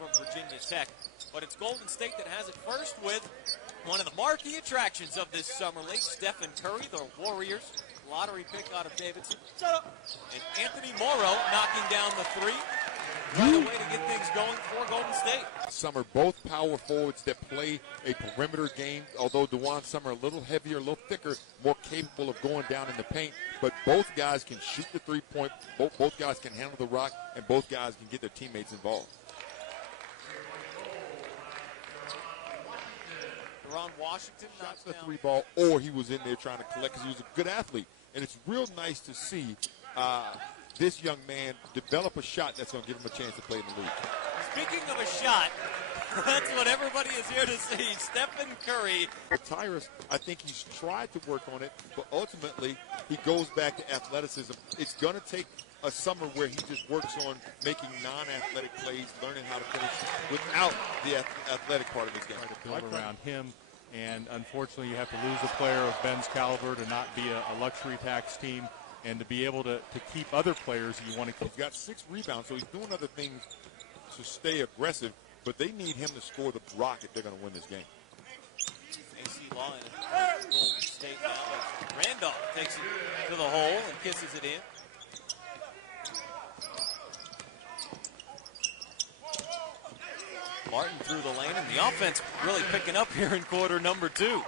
from Virginia Tech. But it's Golden State that has it first with one of the marquee attractions of this summer league, Stephen Curry, the Warriors. Lottery pick out of Davidson. And Anthony Morrow knocking down the three. Right away to get things going for Golden State. Summer, both power forwards that play a perimeter game, although DeJuan Summer a little heavier, a little thicker, more capable of going down in the paint. But both guys can shoot the three-point, both guys can handle the rock, and both guys can get their teammates involved. Deron Washington Shots knocks the down three ball, or he was in there trying to collect because he was a good athlete. And it's real nice to see this young man develop a shot that's going to give him a chance to play in the league. Speaking of a shot, that's what everybody is here to see. Stephen Curry. Tyrus, I think he's tried to work on it, but ultimately he goes back to athleticism. It's going to take a summer where he just works on making non-athletic plays, learning how to finish without the athletic part of his game. Try to build around him, and unfortunately you have to lose a player of Ben's caliber to not be a luxury tax team and to be able to keep other players you want to keep. He's got 6 rebounds, so he's doing other things to stay aggressive, but they need him to score the rock if they're going to win this game. AC Law in Golden State now. Randolph takes it to the hole and kisses it in. Martin through the lane, and the offense really picking up here in quarter number 2.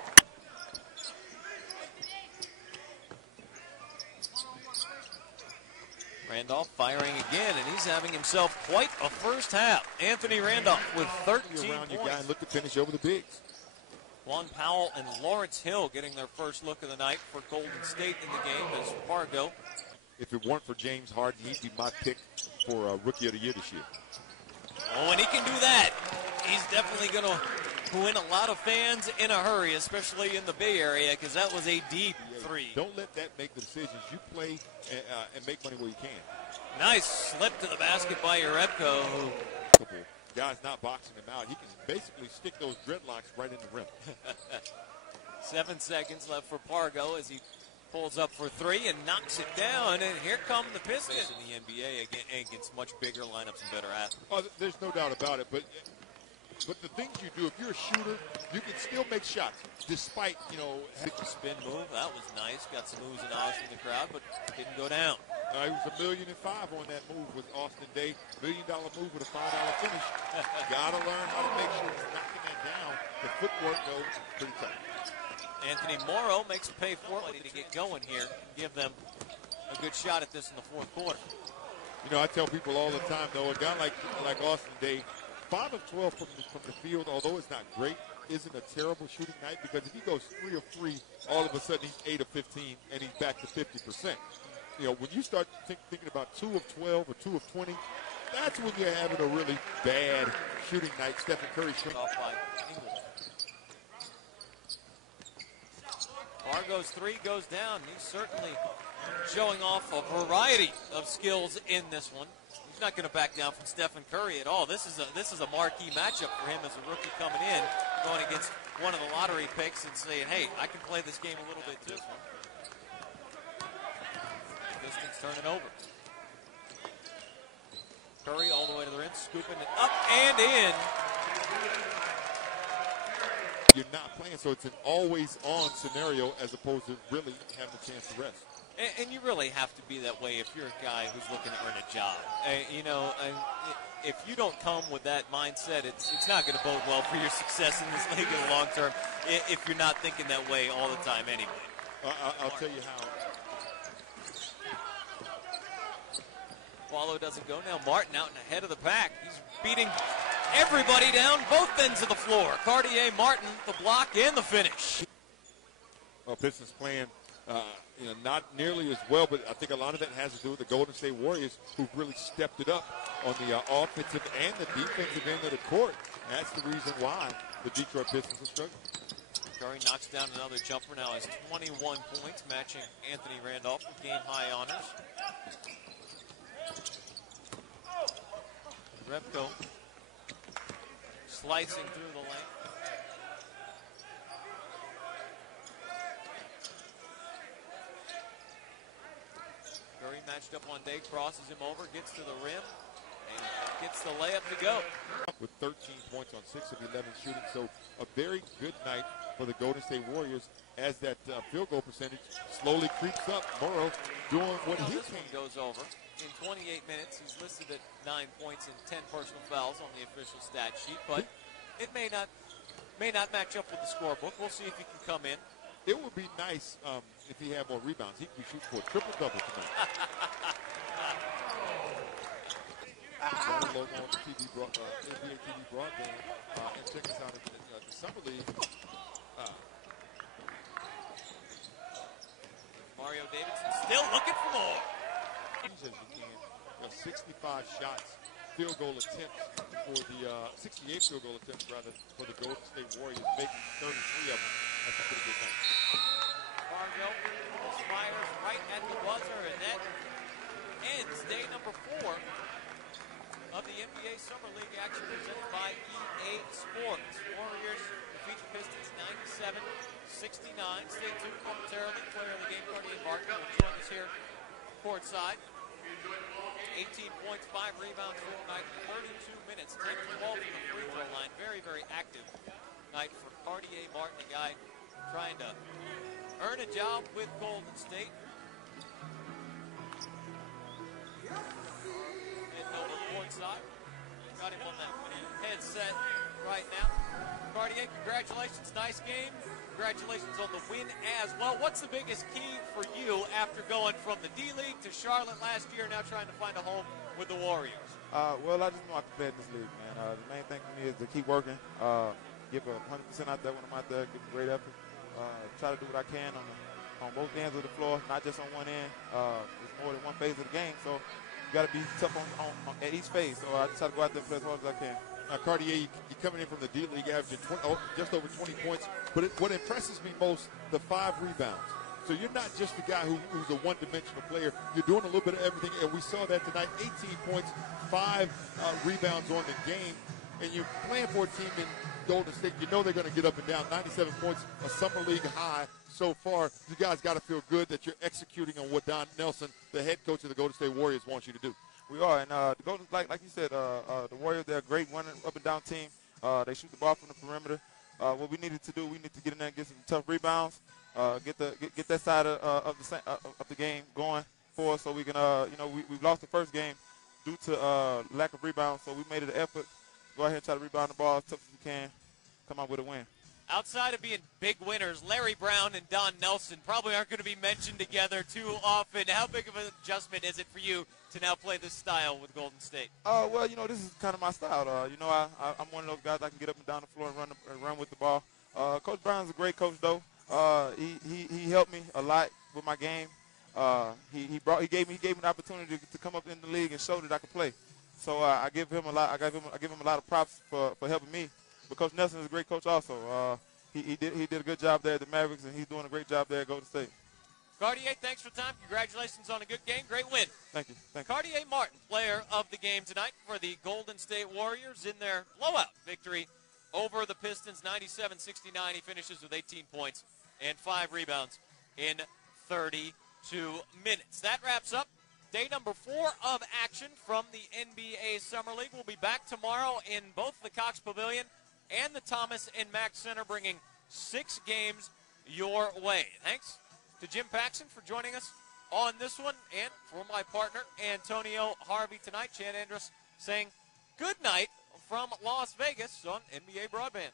Randolph firing again, and he's having himself quite a first half. Anthony Randolph with 13 around points. your guy and look to finish over the bigs. Juan Powell and Lawrence Hill getting their first look of the night for Golden State in the game as Fargo. If it weren't for James Harden, he'd be my pick for Rookie of the Year this year. Oh, and he can do that. He's definitely going to win a lot of fans in a hurry, especially in the Bay Area, because that was a deep three. Don't let that make the decisions. You play and make money where you can. Nice slip to the basket by Urebko, who Guy's not boxing him out. He can basically stick those dreadlocks right in the rim. 7 seconds left for Pargo as he pulls up for 3 and knocks it down. And here come the Pistons in the NBA against much bigger lineups and better athletes. Oh, there's no doubt about it. But the things you do, if you're a shooter, you can still make shots despite, The spin move, that was nice. Got some oohs and ahs from the crowd, but didn't go down. He was $1.5 million on that move with Austin Day. $1 million move with a $5 finish. Got to learn how to make sure he's knocking that down. The footwork goes pretty tough. Anthony Morrow makes a pay for it to get going here. Give them a good shot at this in the fourth quarter. I tell people all the time, though, a guy like Austin Day, 5 of 12 from the field, although it's not great, isn't a terrible shooting night, because if he goes 3 of 3, all of a sudden he's 8 of 15 and he's back to 50%. When you start thinking about 2 of 12 or 2 of 20, that's when you're having a really bad shooting night. Stephen Curry shooting off by English. Fargo's 3 goes down. He's certainly showing off a variety of skills in this one. He's not going to back down from Stephen Curry at all. This is a marquee matchup for him as a rookie coming in, going against one of the lottery picks and saying, hey, I can play this game a little bit too. Pistons turn it over. Curry all the way to the rim, scooping it up and in. You're not playing, so it's an always-on scenario as opposed to really having a chance to rest. And you really have to be that way if you're a guy who's looking to earn a job. If you don't come with that mindset, it's not going to bode well for your success in this league in the long term if you're not thinking that way all the time anyway. I'll tell you how. Wallow doesn't go now. Martin out and ahead of the pack. He's beating everybody down both ends of the floor. Cartier, Martin, the block and the finish. Well, Pistons playing not nearly as well, but I think a lot of that has to do with the Golden State Warriors, who've really stepped it up on the offensive and the defensive end of the court. That's the reason why the Detroit Pistons are struggling. Curry knocks down another jumper, now has 21 points, matching Anthony Randolph with game-high honors. Repko slicing through the lane. Curry matched up on Day, crosses him over, gets to the rim, And gets the layup to go. With 13 points on 6 of 11 shooting. So a very good night for the Golden State Warriors as that field goal percentage slowly creeps up. Morrow doing what he This can. one goes over. In 28 minutes, he's listed at 9 points and 10 personal fouls on the official stat sheet, but it may not match up with the scorebook. We'll see if he can come in. It would be nice if he had more rebounds. He could be shooting for a triple-double tonight. Another logo on the NBA TV broadband. And check us out at the Summer League. Mario Davidson still looking for more. As you can. 65 shots, field goal attempts for the 68 field goal attempts rather for the Golden State Warriors, making 33 of them. That's a pretty good night. Fargo fires right at the buzzer, and that ends day number 4 of the NBA Summer League action presented by EA Sports. Warriors defeat the Pistons 97-69. Stay tuned momentarily. Player of the game, Cartier Martin, will join us here courtside. 18 points, 5 rebounds for the night, 32 minutes, 10 12 from the free throw line. Very, very active night for Cartier Martin, a guy trying to earn a job with Golden State. Heading over courtside. Got him on that headset right now. Cartier, congratulations. Nice game. Congratulations on the win as well. What's the biggest key for you after going from the D-League to Charlotte last year, now trying to find a home with the Warriors? Well, I just know I can play in this league, man. The main thing for me is to keep working, give 100% out there when I'm out there, give a great effort, try to do what I can on both ends of the floor, not just on one end. It's more than one phase of the game, so you got to be tough on at each phase. So I just try to go out there and play as hard as I can. Cartier, you're coming in from the D-League averaging just over 20 points. But what impresses me most, the 5 rebounds. So you're not just the guy who's a one-dimensional player. You're doing a little bit of everything, and we saw that tonight. 18 points, 5 rebounds on the game. And you're playing for a team in Golden State. You know they're going to get up and down. 97 points, a summer league high so far. You guys got to feel good that you're executing on what Don Nelson, the head coach of the Golden State Warriors, wants you to do. We are, and the Golden, like you said, the Warriors, they're a great running up and down team. They shoot the ball from the perimeter. What we needed to do, we need to get in there and get some tough rebounds, get that side of the game going for us, so we can, we've lost the first game due to lack of rebounds, so we made it an effort. Go ahead and try to rebound the ball as tough as we can, come out with a win. Outside of being big winners, Larry Brown and Don Nelson probably aren't going to be mentioned together too often. How big of an adjustment is it for you to now play this style with Golden State? Well, this is kind of my style. I'm one of those guys that can get up and down the floor and run with the ball. Coach Brown's a great coach, though. He helped me a lot with my game. He gave me an opportunity to come up in the league and show that I could play. So I give him a lot. I give him a lot of props for helping me. But Coach Nelson is a great coach also. He did a good job there at the Mavericks, and he's doing a great job there at Golden State. Cartier, thanks for the time. Congratulations on a good game. Great win. Thank you. Cartier Martin, player of the game tonight for the Golden State Warriors in their blowout victory over the Pistons, 97-69. He finishes with 18 points and 5 rebounds in 32 minutes. That wraps up day number 4 of action from the NBA Summer League. We'll be back tomorrow in both the Cox Pavilion and the Thomas and Mack Center, bringing 6 games your way. Thanks to Jim Paxson for joining us on this one, and for my partner, Antonio Harvey tonight. Chan Andrus saying good night from Las Vegas on NBA Broadband.